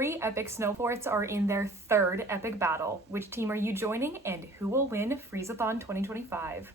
3 epic snowforts are in their third epic battle. Which team are you joining and who will win Freezathon 2025?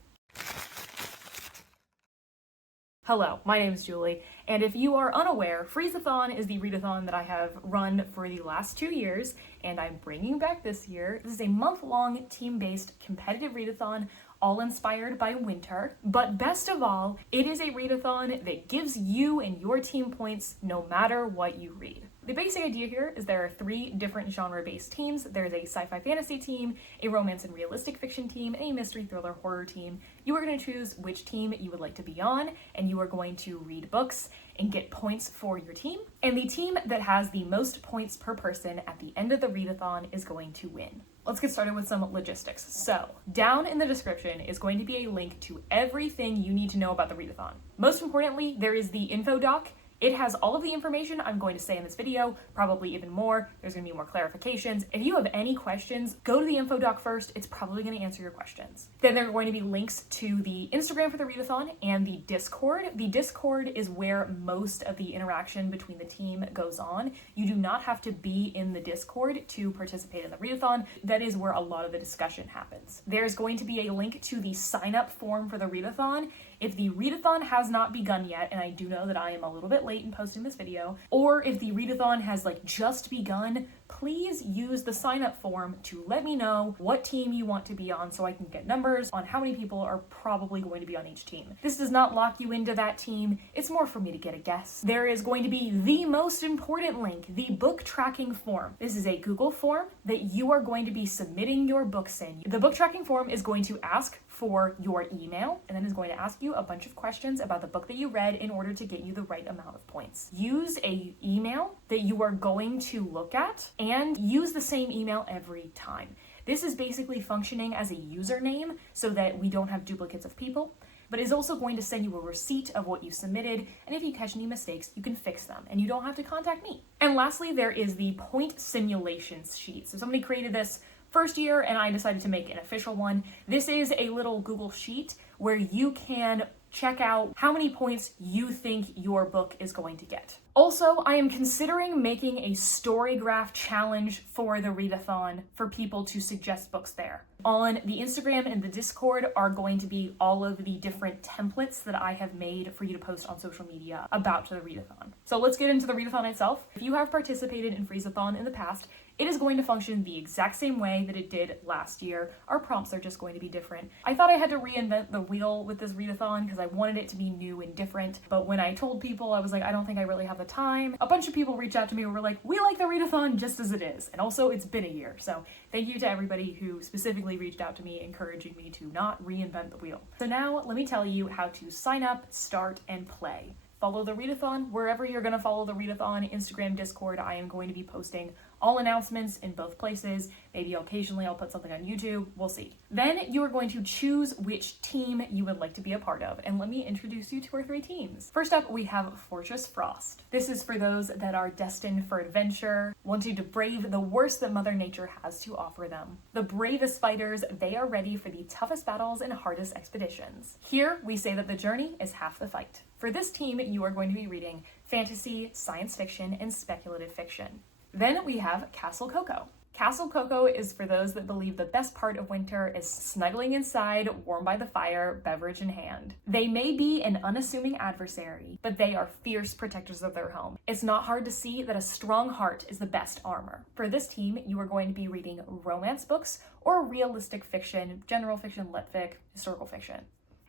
Hello, my name is Julie, and if you are unaware, Freezathon is the readathon that I have run for the last 2 years, and I'm bringing back this year. This is a month-long team-based competitive readathon, all inspired by winter. But best of all, it is a readathon that gives you and your team points no matter what you read. The basic idea here is there are 3 different genre-based teams. There's a sci-fi fantasy team, a romance and realistic fiction team, and a mystery thriller horror team. You are going to choose which team you would like to be on, and you are going to read books and get points for your team. And the team that has the most points per person at the end of the readathon is going to win. Let's get started with some logistics. So, down in the description is going to be a link to everything you need to know about the readathon. Most importantly, there is the info doc. It has all of the information I'm going to say in this video, probably even more. There's going to be more clarifications. If you have any questions, go to the info doc first. It's probably going to answer your questions. Then there are going to be links to the Instagram for the readathon and the Discord. The Discord is where most of the interaction between the team goes on. You do not have to be in the Discord to participate in the readathon. That is where a lot of the discussion happens. There's going to be a link to the sign-up form for the readathon. If the readathon has not begun yet, and I do know that I am a little bit late in posting this video, or if the readathon has just begun, please use the sign-up form to let me know what team you want to be on so I can get numbers on how many people are probably going to be on each team. This does not lock you into that team. It's more for me to get a guess. There is going to be the most important link, the book tracking form. This is a Google form that you are going to be submitting your books in. The book tracking form is going to ask for your email, and then is going to ask you a bunch of questions about the book that you read in order to get you the right amount of points. Use a email that you are going to look at, and use the same email every time. This is basically functioning as a username so that we don't have duplicates of people, but is also going to send you a receipt of what you submitted, and if you catch any mistakes, you can fix them, and you don't have to contact me. And lastly, there is the point simulations sheet. So somebody created this first year, and I decided to make an official one. This is a little Google sheet where you can check out how many points you think your book is going to get. Also, I am considering making a story graph challenge for the readathon for people to suggest books there. On the Instagram and the Discord are going to be all of the different templates that I have made for you to post on social media about the readathon. So let's get into the readathon itself. If you have participated in Freezathon in the past, it is going to function the exact same way that it did last year. Our prompts are just going to be different. I thought I had to reinvent the wheel with this readathon because I wanted it to be new and different, but when I told people, I was like, I don't think I really have the time. A bunch of people reached out to me and were like, we like the readathon just as it is. And also, it's been a year. So thank you to everybody who specifically reached out to me, encouraging me to not reinvent the wheel. So now let me tell you how to sign up, start, and play. Follow the readathon wherever you're going to follow the readathon. Instagram, Discord, I am going to be posting all announcements in both places. Maybe occasionally I'll put something on YouTube. We'll see. Then you are going to choose which team you would like to be a part of. And let me introduce you to our 3 teams. First up, we have Fortress Frost. This is for those that are destined for adventure, wanting to brave the worst that Mother Nature has to offer them. The bravest fighters, they are ready for the toughest battles and hardest expeditions. Here, we say that the journey is half the fight. For this team, you are going to be reading fantasy, science fiction, and speculative fiction. Then we have Castle Cocoa. Castle Cocoa is for those that believe the best part of winter is snuggling inside, warm by the fire, beverage in hand. They may be an unassuming adversary, but they are fierce protectors of their home. It's not hard to see that a strong heart is the best armor. For this team, you are going to be reading romance books or realistic fiction, general fiction, litfic, historical fiction.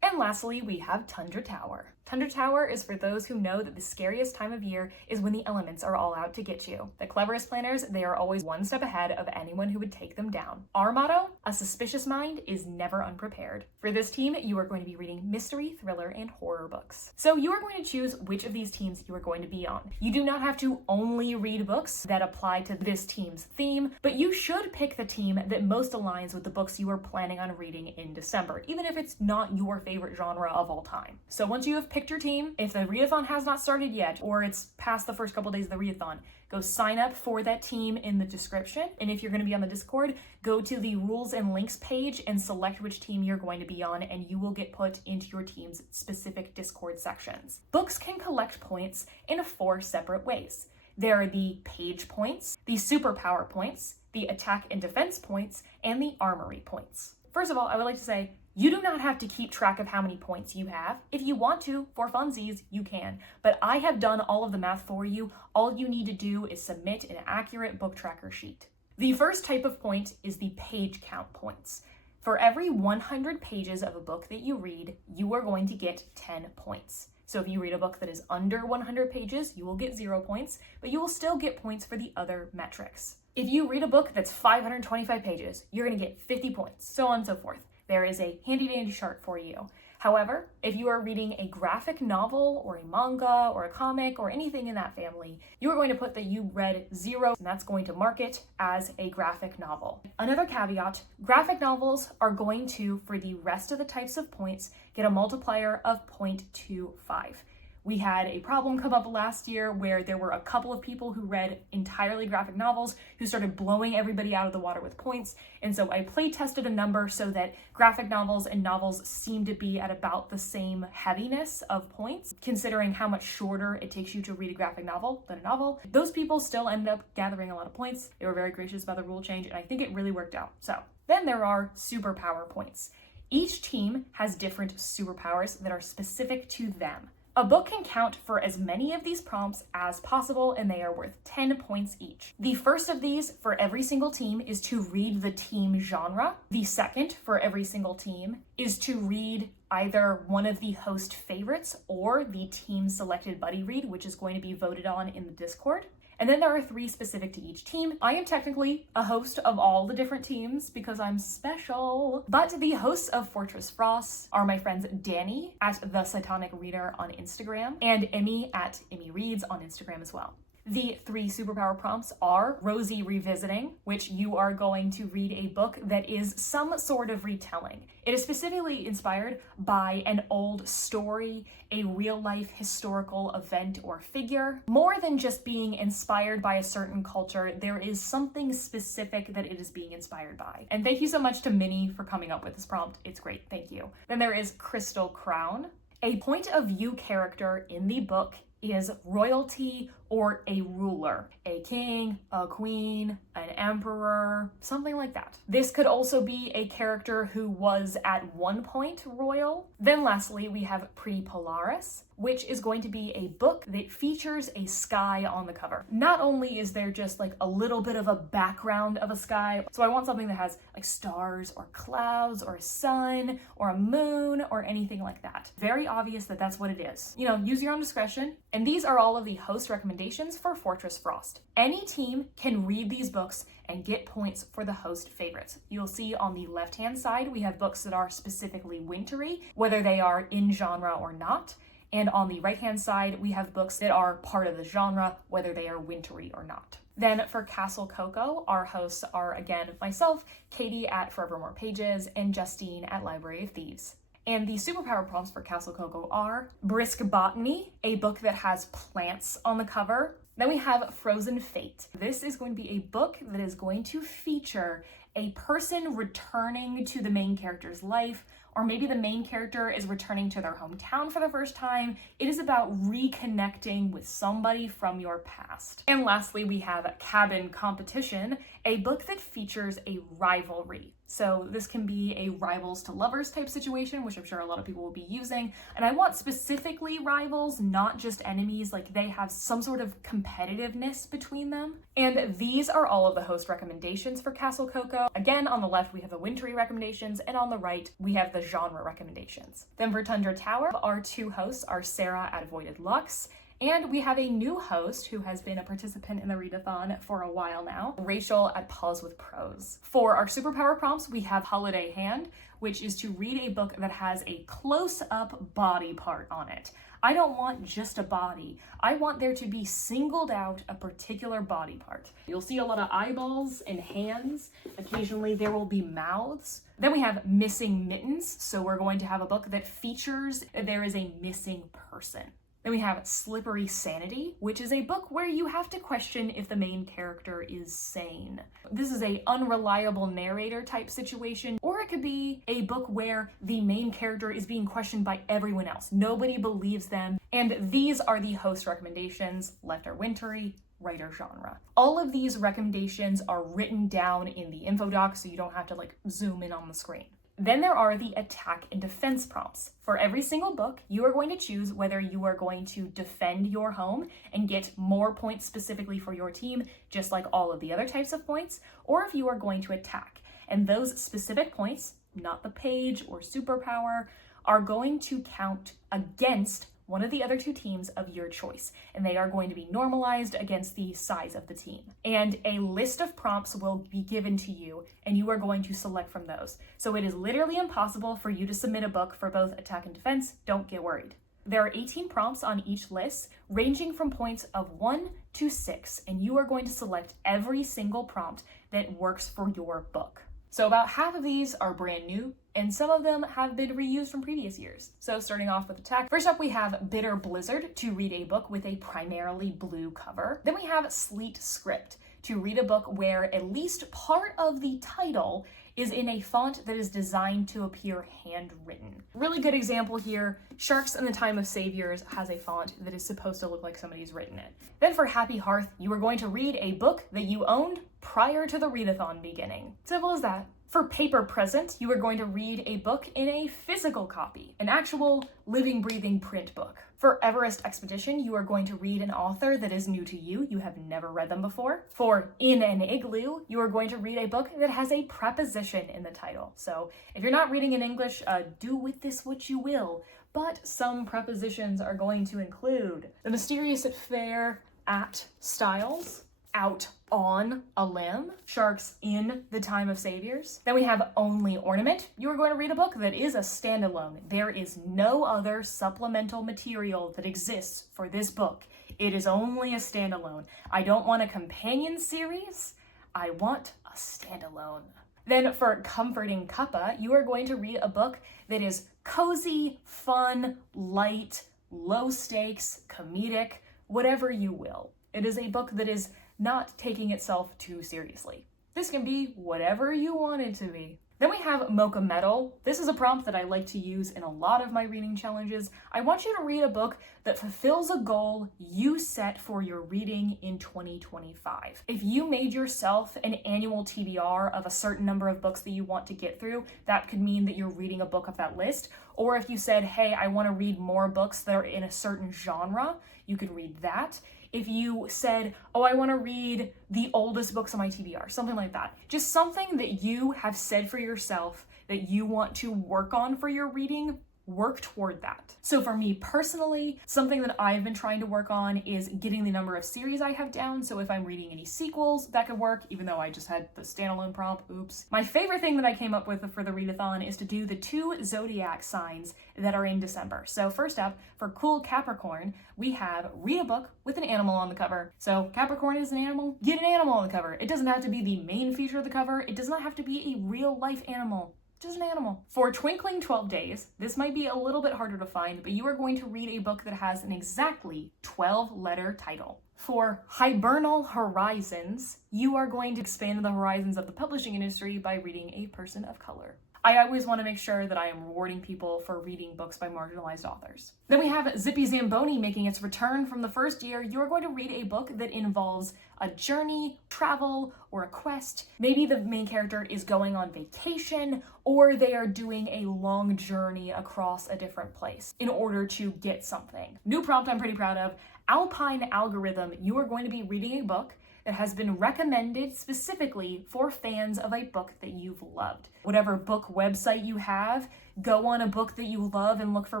And lastly, we have Tundra Tower. Tundra Tower is for those who know that the scariest time of year is when the elements are all out to get you. The cleverest planners, they are always one step ahead of anyone who would take them down. Our motto, a suspicious mind is never unprepared. For this team, you are going to be reading mystery, thriller, and horror books. So you are going to choose which of these teams you are going to be on. You do not have to only read books that apply to this team's theme, but you should pick the team that most aligns with the books you are planning on reading in December, even if it's not your favorite genre of all time. So once you have picked your team, if the readathon has not started yet, or it's past the first couple days of the readathon, go sign up for that team in the description. And if you're going to be on the Discord, go to the rules and links page and select which team you're going to be on, and you will get put into your team's specific Discord sections. Books can collect points in 4 separate ways. There are the page points, the superpower points, the attack and defense points, and the armory points. First of all, I would like to say, you do not have to keep track of how many points you have. If you want to, for funsies, you can. But I have done all of the math for you. All you need to do is submit an accurate book tracker sheet. The first type of point is the page count points. For every 100 pages of a book that you read, you are going to get 10 points. So if you read a book that is under 100 pages, you will get 0 points, but you will still get points for the other metrics. If you read a book that's 525 pages, you're going to get 50 points, so on and so forth. There is a handy dandy chart for you. However, if you are reading a graphic novel or a manga or a comic or anything in that family, you are going to put that you read 0, and that's going to mark it as a graphic novel. Another caveat, graphic novels are going to, for the rest of the types of points, get a multiplier of 0.25. We had a problem come up last year where there were a couple of people who read entirely graphic novels who started blowing everybody out of the water with points. And so I play tested a number so that graphic novels and novels seem to be at about the same heaviness of points, considering how much shorter it takes you to read a graphic novel than a novel. Those people still ended up gathering a lot of points. They were very gracious about the rule change, and I think it really worked out. So then there are superpower points. Each team has different superpowers that are specific to them. A book can count for as many of these prompts as possible, and they are worth 10 points each. The first of these for every single team is to read the team genre. The second for every single team is to read either one of the host favorites or the team selected buddy read, which is going to be voted on in the Discord. And then there are 3 specific to each team. I am technically a host of all the different teams because I'm special. But the hosts of Fortress Frost are my friends Danny at The Cytonic Reader on Instagram and Emmy at Emmy Reads on Instagram as well. The 3 superpower prompts are Rosie Revisiting, which you are going to read a book that is some sort of retelling. It is specifically inspired by an old story, a real-life historical event or figure. More than just being inspired by a certain culture, there is something specific that it is being inspired by. And thank you so much to Minnie for coming up with this prompt. It's great, thank you. Then there is Crystal Crown. A point of view character in the book is royalty or a ruler, a king, a queen, an emperor, something like that. This could also be a character who was at one point royal. Then lastly, we have Pre-Polaris, which is going to be a book that features a sky on the cover. Not only is there just like a little bit of a background of a sky, so I want something that has like stars or clouds or a sun or a moon or anything like that. Very obvious that that's what it is. You know, use your own discretion. And these are all of the host recommendations for Fortress Frost. Any team can read these books and get points for the host favorites. You'll see on the left-hand side, we have books that are specifically wintry, whether they are in genre or not. And on the right-hand side, we have books that are part of the genre, whether they are wintry or not. Then for Castle Coco, our hosts are, again, myself, Katie at Forevermore Pages, and Justine at Library of Thieves. And the superpower prompts for Castle Coco are Brisk Botany, a book that has plants on the cover. Then we have Frozen Fate. This is going to be a book that is going to feature a person returning to the main character's life, or maybe the main character is returning to their hometown for the first time. It is about reconnecting with somebody from your past. And lastly, we have Cabin Competition, a book that features a rivalry. So this can be a rivals to lovers type situation, which I'm sure a lot of people will be using. And I want specifically rivals, not just enemies, like they have some sort of competitiveness between them. And these are all of the host recommendations for Castle Coco. Again, on the left, we have the wintry recommendations, and on the right, we have the genre recommendations. Then for Tundra Tower, our 2 hosts are Sarah at Avoided Lux, and we have a new host who has been a participant in the Readathon for a while now, Rachel at Pause with Prose. For our superpower prompts, we have Holiday Hand, which is to read a book that has a close-up body part on it. I don't want just a body. I want there to be singled out a particular body part. You'll see a lot of eyeballs and hands. Occasionally there will be mouths. Then we have Missing Mittens. So we're going to have a book that features there is a missing person. Then we have Slippery Sanity, which is a book where you have to question if the main character is sane. This is a unreliable narrator type situation, or it could be a book where the main character is being questioned by everyone else. Nobody believes them. And these are the host recommendations. Left are wintry, writer genre. All of these recommendations are written down in the info doc, so you don't have to like zoom in on the screen. Then there are the attack and defense prompts. For every single book, you are going to choose whether you are going to defend your home and get more points specifically for your team, just like all of the other types of points, or if you are going to attack. And those specific points, not the page or superpower, are going to count against one of the other two teams of your choice, and they are going to be normalized against the size of the team. And a list of prompts will be given to you, and you are going to select from those. So it is literally impossible for you to submit a book for both attack and defense. Don't get worried. There are 18 prompts on each list, ranging from points of 1 to 6, and you are going to select every single prompt that works for your book. So about half of these are brand new, and some of them have been reused from previous years. So starting off with attack, first up we have Bitter Blizzard to read a book with a primarily blue cover. Then we have Sleet Script to read a book where at least part of the title is in a font that is designed to appear handwritten. Really good example here, Sharks in the Time of Saviors has a font that is supposed to look like somebody's written it. Then for Happy Hearth, you are going to read a book that you owned prior to the Readathon beginning. Simple as that. For Paper Present, you are going to read a book in a physical copy, an actual living, breathing print book. For Everest Expedition, you are going to read an author that is new to you. You have never read them before. For In an Igloo, you are going to read a book that has a preposition in the title. So if you're not reading in English, do with this what you will. But some prepositions are going to include The Mysterious Affair at Styles, Out on a Limb, Sharks in the Time of Saviors. Then we have Only Ornament. You are going to read a book that is a standalone. There is no other supplemental material that exists for this book. It is only a standalone. I don't want a companion series. I want a standalone. Then for Comforting Cuppa, you are going to read a book that is cozy, fun, light, low stakes, comedic, whatever you will. It is a book that is not taking itself too seriously. This can be whatever you want it to be. Then we have Mocha Metal. This is a prompt that I like to use in a lot of my reading challenges. I want you to read a book that fulfills a goal you set for your reading in 2025. If you made yourself an annual TBR of a certain number of books that you want to get through, that could mean that you're reading a book of that list. Or if you said, hey, I want to read more books that are in a certain genre, you could read that. If you said, oh, I want to read the oldest books on my TBR, something like that. Just something that you have said for yourself that you want to work on for your reading, work toward that. So for me personally, something that I've been trying to work on is getting the number of series I have down. So if I'm reading any sequels, that could work, even though I just had the standalone prompt, oops. My favorite thing that I came up with for the readathon is to do the 2 zodiac signs that are in December. So first up, for Cool Capricorn, we have read a book with an animal on the cover. So Capricorn is an animal, get an animal on the cover. It doesn't have to be the main feature of the cover. It does not have to be a real life animal. Just an animal. For Twinkling 12 Days, this might be a little bit harder to find, but you are going to read a book that has an exactly 12-letter title. For Hibernal Horizons, you are going to expand the horizons of the publishing industry by reading a person of color. I always want to make sure that I am rewarding people for reading books by marginalized authors. Then we have Zippy Zamboni making its return from the first year. You're going to read a book that involves a journey, travel, or a quest. Maybe the main character is going on vacation, or they are doing a long journey across a different place in order to get something. New prompt I'm pretty proud of. Alpine Algorithm, you are going to be reading a book that has been recommended specifically for fans of a book that you've loved. Whatever book website you have, go on a book that you love and look for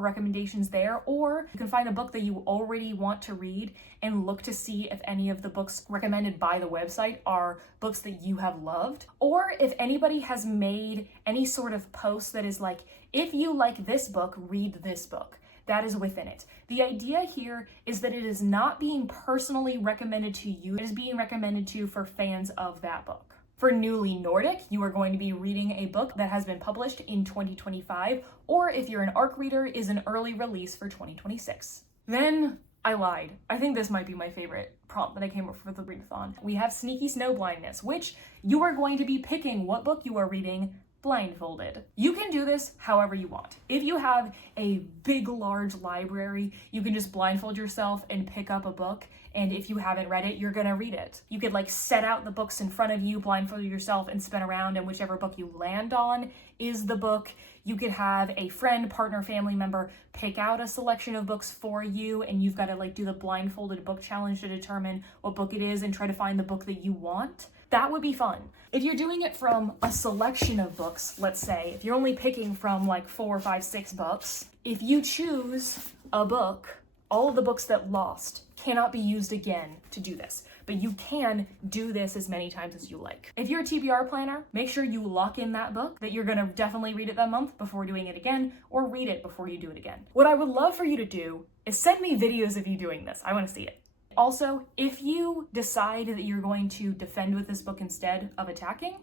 recommendations there, or you can find a book that you already want to read and look to see if any of the books recommended by the website are books that you have loved, or if anybody has made any sort of post that is like, if you like this book, read this book. That is within it. The idea here is that it is not being personally recommended to you, it is being recommended to for fans of that book. For Newly Nordic, you are going to be reading a book that has been published in 2025, or if you're an ARC reader, is an early release for 2026. Then I lied. I think this might be my favorite prompt that I came up with for the readathon. We have Sneaky Snowblindness, which you are going to be picking what book you are reading blindfolded. You can do this however you want. If you have a big, large library, you can just blindfold yourself and pick up a book. And if you haven't read it, you're gonna read it. You could like set out the books in front of you, blindfold yourself, and spin around, and whichever book you land on is the book. You could have a friend, partner, family member pick out a selection of books for you, and you've got to like do the blindfolded book challenge to determine what book it is and try to find the book that you want. That would be fun. If you're doing it from a selection of books, let's say, if you're only picking from like 4, 5, 6 books, if you choose a book, all of the books that lost cannot be used again to do this, but you can do this as many times as you like. If you're a TBR planner, make sure you lock in that book that you're gonna definitely read it that month before doing it again, or read it before you do it again. What I would love for you to do is send me videos of you doing this. I wanna see it. Also, if you decide that you're going to defend with this book instead of attacking,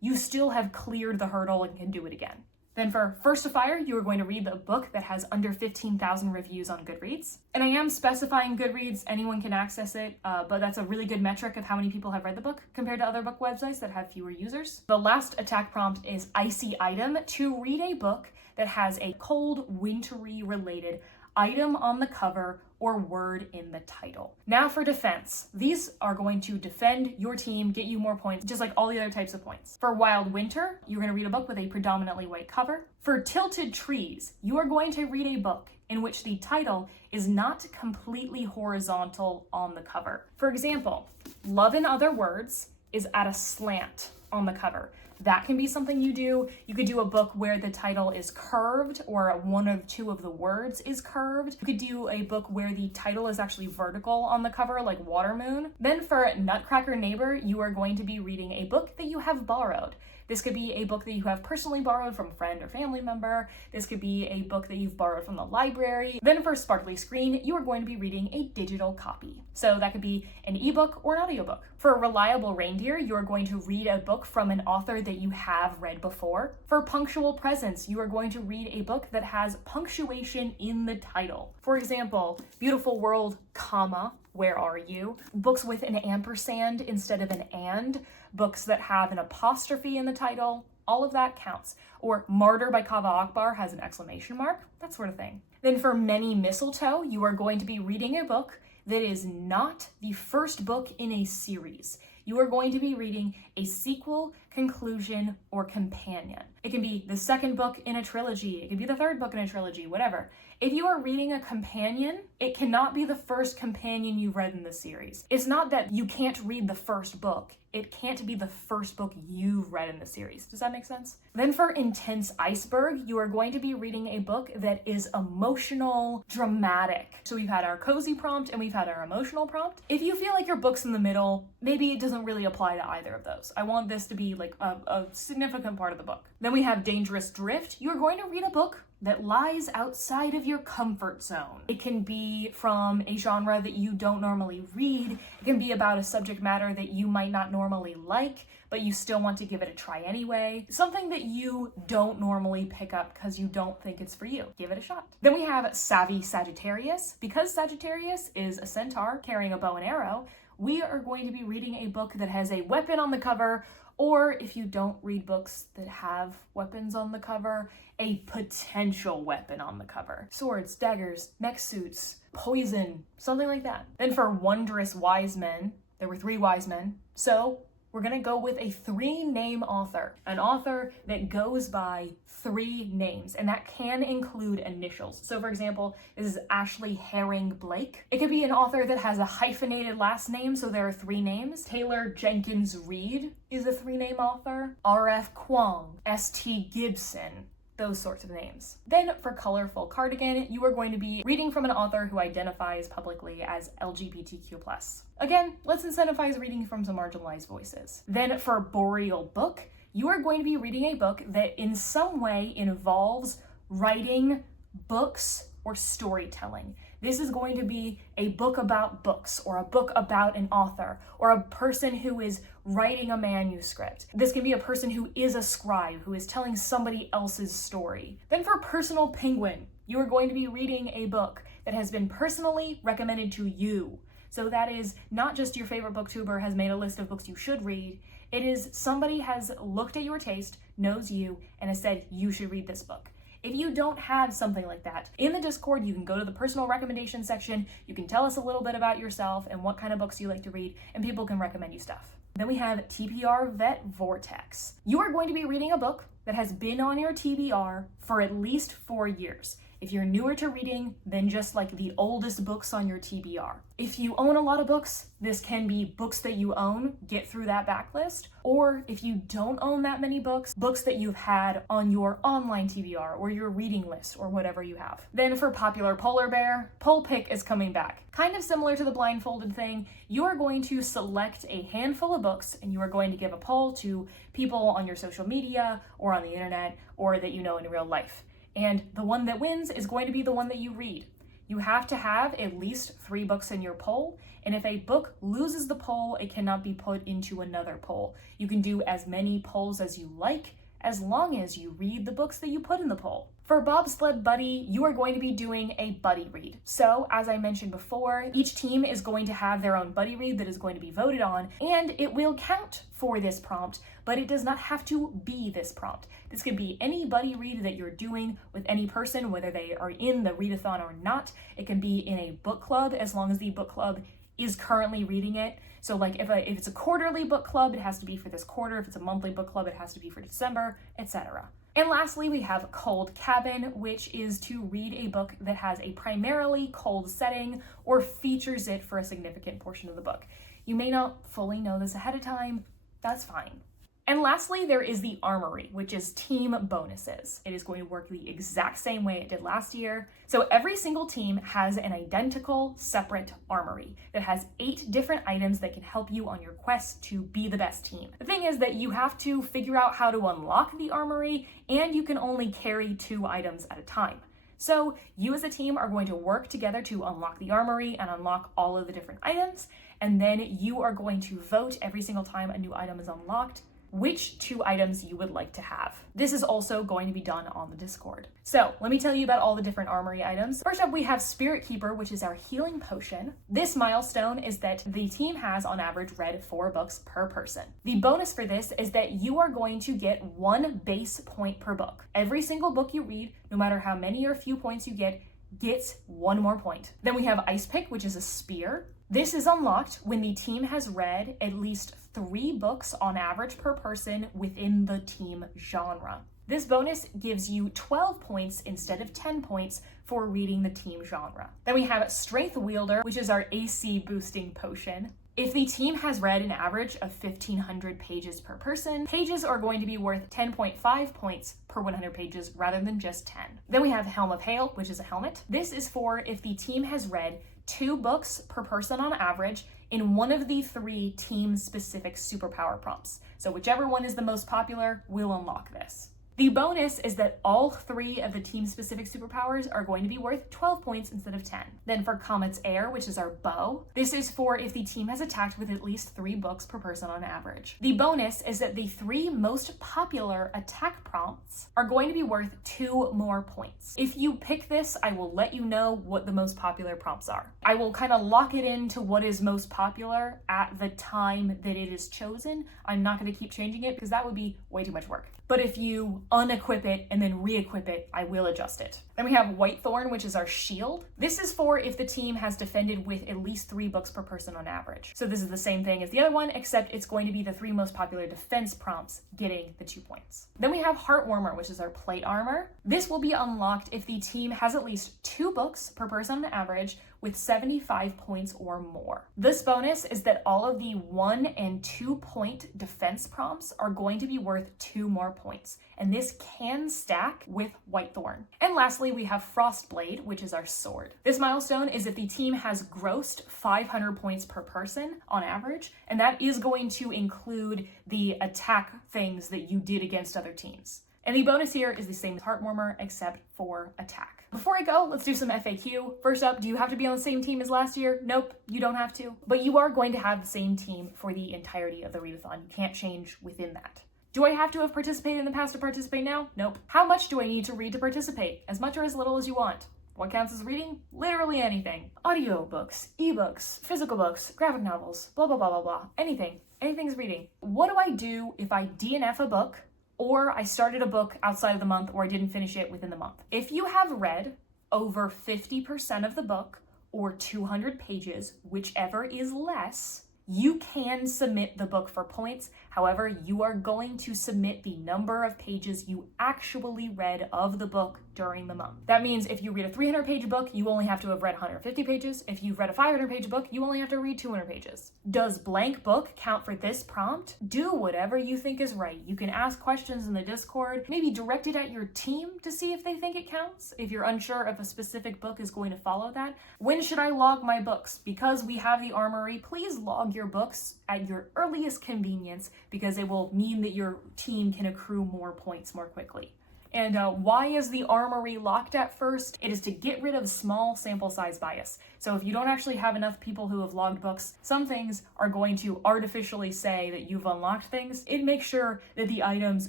you still have cleared the hurdle and can do it again. Then for First to Fire, you are going to read the book that has under 15,000 reviews on Goodreads. And I am specifying Goodreads, anyone can access it, but that's a really good metric of how many people have read the book compared to other book websites that have fewer users. The last attack prompt is Icy Item, to read a book that has a cold, wintry related item on the cover or word in the title. Now for defense. These are going to defend your team, get you more points, just like all the other types of points. For Wild Winter, you're going to read a book with a predominantly white cover. For Tilted Trees, you are going to read a book in which the title is not completely horizontal on the cover. For example, Love in Other Words is at a slant on the cover. That can be something you do. You could do a book where the title is curved or one of two of the words is curved. You could do a book where the title is actually vertical on the cover, like Watermoon. Then for Nutcracker Neighbor, you are going to be reading a book that you have borrowed. This could be a book that you have personally borrowed from a friend or family member. This could be a book that you've borrowed from the library. Then for Sparkly Screen, you are going to be reading a digital copy. So that could be an ebook or an audiobook. For Reliable Reindeer, you are going to read a book from an author that you have read before. For Punctual Presence, you are going to read a book that has punctuation in the title. For example, Beautiful World, comma, Where Are You? Books with an ampersand instead of an and. Books that have an apostrophe in the title. All of that counts. Or Martyr by Kaveh Akbar has an exclamation mark. That sort of thing. Then for Many Mistletoe, you are going to be reading a book that is not the first book in a series. You are going to be reading a sequel, conclusion, or companion. It can be the second book in a trilogy. It can be the third book in a trilogy, whatever. If you are reading a companion, it cannot be the first companion you've read in the series. It's not that you can't read the first book. It can't be the first book you've read in the series. Does that make sense? Then for Intense Iceberg, you are going to be reading a book that is emotional, dramatic. So we've had our cozy prompt and we've had our emotional prompt. If you feel like your book's in the middle, maybe it doesn't really apply to either of those. I want this to be like a significant part of the book. Then we have Dangerous Drift. You are going to read a book that lies outside of your comfort zone. It can be from a genre that you don't normally read. It can be about a subject matter that you might not normally like, but you still want to give it a try anyway. Something that you don't normally pick up because you don't think it's for you. Give it a shot. Then we have Savvy Sagittarius. Because Sagittarius is a centaur carrying a bow and arrow, we are going to be reading a book that has a weapon on the cover, or if you don't read books that have weapons on the cover, a potential weapon on the cover. Swords, daggers, mech suits, poison, something like that. Then for Wondrous Wise Men, there were 3 wise men. So we're gonna go with a 3-name author. An author that goes by 3 names, and that can include initials. So for example, this is Ashley Herring Blake. It could be an author that has a hyphenated last name, so there are 3 names. Taylor Jenkins Reid is a 3-name author. R.F. Kuang, S.T. Gibson, those sorts of names. Then for Colorful Cardigan, you are going to be reading from an author who identifies publicly as LGBTQ+. Again, let's incentivize reading from some marginalized voices. Then for Boreal Book, you are going to be reading a book that in some way involves writing, books, or storytelling. This is going to be a book about books, or a book about an author, or a person who is writing a manuscript. This can be a person who is a scribe, who is telling somebody else's story. Then for Personal Penguin, you are going to be reading a book that has been personally recommended to you. So that is not just your favorite booktuber has made a list of books you should read. It is somebody has looked at your taste, knows you, and has said you should read this book. If you don't have something like that, in the Discord, you can go to the personal recommendation section. You can tell us a little bit about yourself and what kind of books you like to read, and people can recommend you stuff. Then we have TBR Vet Vortex. You are going to be reading a book that has been on your TBR for at least 4 years. If you're newer to reading, then just like the oldest books on your TBR. If you own a lot of books, this can be books that you own, get through that backlist. Or if you don't own that many books, books that you've had on your online TBR or your reading list or whatever you have. Then for Popular Polar Bear, Poll Pick is coming back. Kind of similar to the blindfolded thing, you are going to select a handful of books and you are going to give a poll to people on your social media or on the internet or that you know in real life. And the one that wins is going to be the one that you read. You have to have at least 3 books in your poll, and if a book loses the poll, it cannot be put into another poll. You can do as many polls as you like, as long as you read the books that you put in the poll. For Bobsled Buddy, you are going to be doing a buddy read. So, as I mentioned before, each team is going to have their own buddy read that is going to be voted on, and it will count for this prompt, but it does not have to be this prompt. This could be any buddy read that you're doing with any person, whether they are in the Readathon or not. It can be in a book club, as long as the book club is currently reading it. So like if it's a quarterly book club, it has to be for this quarter. If it's a monthly book club, it has to be for December, etc. And lastly, we have Cold Cabin, which is to read a book that has a primarily cold setting or features it for a significant portion of the book. You may not fully know this ahead of time, that's fine. And lastly, there is the Armory, which is team bonuses. It is going to work the exact same way it did last year. So every single team has an identical separate armory that has 8 different items that can help you on your quest to be the best team. The thing is that you have to figure out how to unlock the armory, and you can only carry 2 items at a time. So you as a team are going to work together to unlock the armory and unlock all of the different items, and then you are going to vote every single time a new item is unlocked which 2 items you would like to have. This is also going to be done on the Discord. So let me tell you about all the different armory items. First up, we have Spirit Keeper, which is our healing potion. This milestone is that the team has on average read 4 books per person. The bonus for this is that you are going to get 1 base point per book. Every single book you read, no matter how many or few points you get, gets 1 more point. Then we have Ice Pick, which is a spear. This is unlocked when the team has read at least 3 books on average per person within the team genre. This bonus gives you 12 points instead of 10 points for reading the team genre. Then we have Strength Wielder, which is our AC boosting potion. If the team has read an average of 1,500 pages per person, pages are going to be worth 10.5 points per 100 pages rather than just 10. Then we have Helm of Hail, which is a helmet. This is for if the team has read 2 books per person on average in one of the 3 team-specific superpower prompts. So whichever one is the most popular will unlock this. The bonus is that all 3 of the team-specific superpowers are going to be worth 12 points instead of 10. Then for Comet's Air, which is our bow, this is for if the team has attacked with at least 3 books per person on average. The bonus is that the 3 most popular attack prompts are going to be worth 2 more points. If you pick this, I will let you know what the most popular prompts are. I will kind of lock it into what is most popular at the time that it is chosen. I'm not going to keep changing it because that would be way too much work. But if you unequip it and then re-equip it, I will adjust it. Then we have Whitethorn, which is our shield. This is for if the team has defended with at least 3 books per person on average. So this is the same thing as the other one, except it's going to be the 3 most popular defense prompts getting the 2 points. Then we have Heartwarmer, which is our plate armor. This will be unlocked if the team has at least 2 books per person on average with 75 points or more. This bonus is that all of the 1 and 2 point defense prompts are going to be worth 2 more points, and this can stack with Whitethorn. And lastly, we have Frostblade, which is our sword. This milestone is if the team has grossed 500 points per person on average, and that is going to include the attack things that you did against other teams. And the bonus here is the same as Heartwarmer, except for attack. Before I go, let's do some FAQ. First up, do you have to be on the same team as last year? Nope, you don't have to. But you are going to have the same team for the entirety of the readathon. You can't change within that. Do I have to have participated in the past to participate now? Nope. How much do I need to read to participate? As much or as little as you want. What counts as reading? Literally anything. Audiobooks, ebooks, physical books, graphic novels, blah, blah, blah, blah, blah. Anything. Anything's reading. What do I do if I DNF a book, or I started a book outside of the month, or I didn't finish it within the month? If you have read over 50% of the book, or 200 pages, whichever is less, you can submit the book for points. However, you are going to submit the number of pages you actually read of the book during the month. That means if you read a 300-page book, you only have to have read 150 pages. If you've read a 500-page book, you only have to read 200 pages. Does blank book count for this prompt? Do whatever you think is right. You can ask questions in the Discord, maybe direct it at your team to see if they think it counts, if you're unsure if a specific book is going to follow that. When should I log my books? Because we have the Armory, please log your books at your earliest convenience, because it will mean that your team can accrue more points more quickly. And why is the Armory locked at first? It is to get rid of small sample size bias. So if you don't actually have enough people who have logged books, some things are going to artificially say that you've unlocked things. It makes sure that the items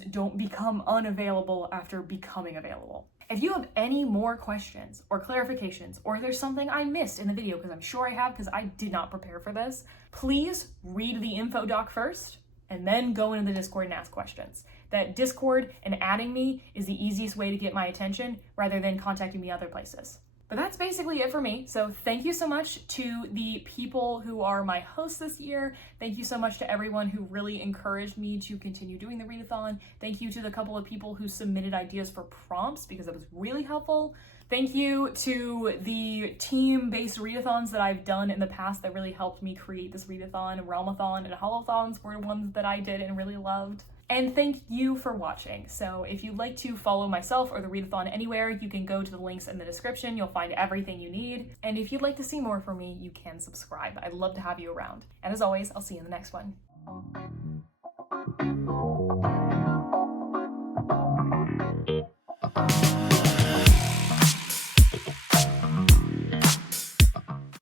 don't become unavailable after becoming available. If you have any more questions or clarifications, or there's something I missed in the video, because I'm sure I have, because I did not prepare for this, please read the info doc first and then go into the Discord and ask questions. That Discord and adding me is the easiest way to get my attention rather than contacting me other places. But that's basically it for me. So thank you so much to the people who are my hosts this year. Thank you so much to everyone who really encouraged me to continue doing the readathon. Thank you to the couple of people who submitted ideas for prompts, because it was really helpful. Thank you to the team-based readathons that I've done in the past that really helped me create this readathon. Realmathon and holothons were ones that I did and really loved. And thank you for watching. So if you'd like to follow myself or the readathon anywhere, you can go to the links in the description. You'll find everything you need. And if you'd like to see more from me, you can subscribe. I'd love to have you around. And as always, I'll see you in the next one.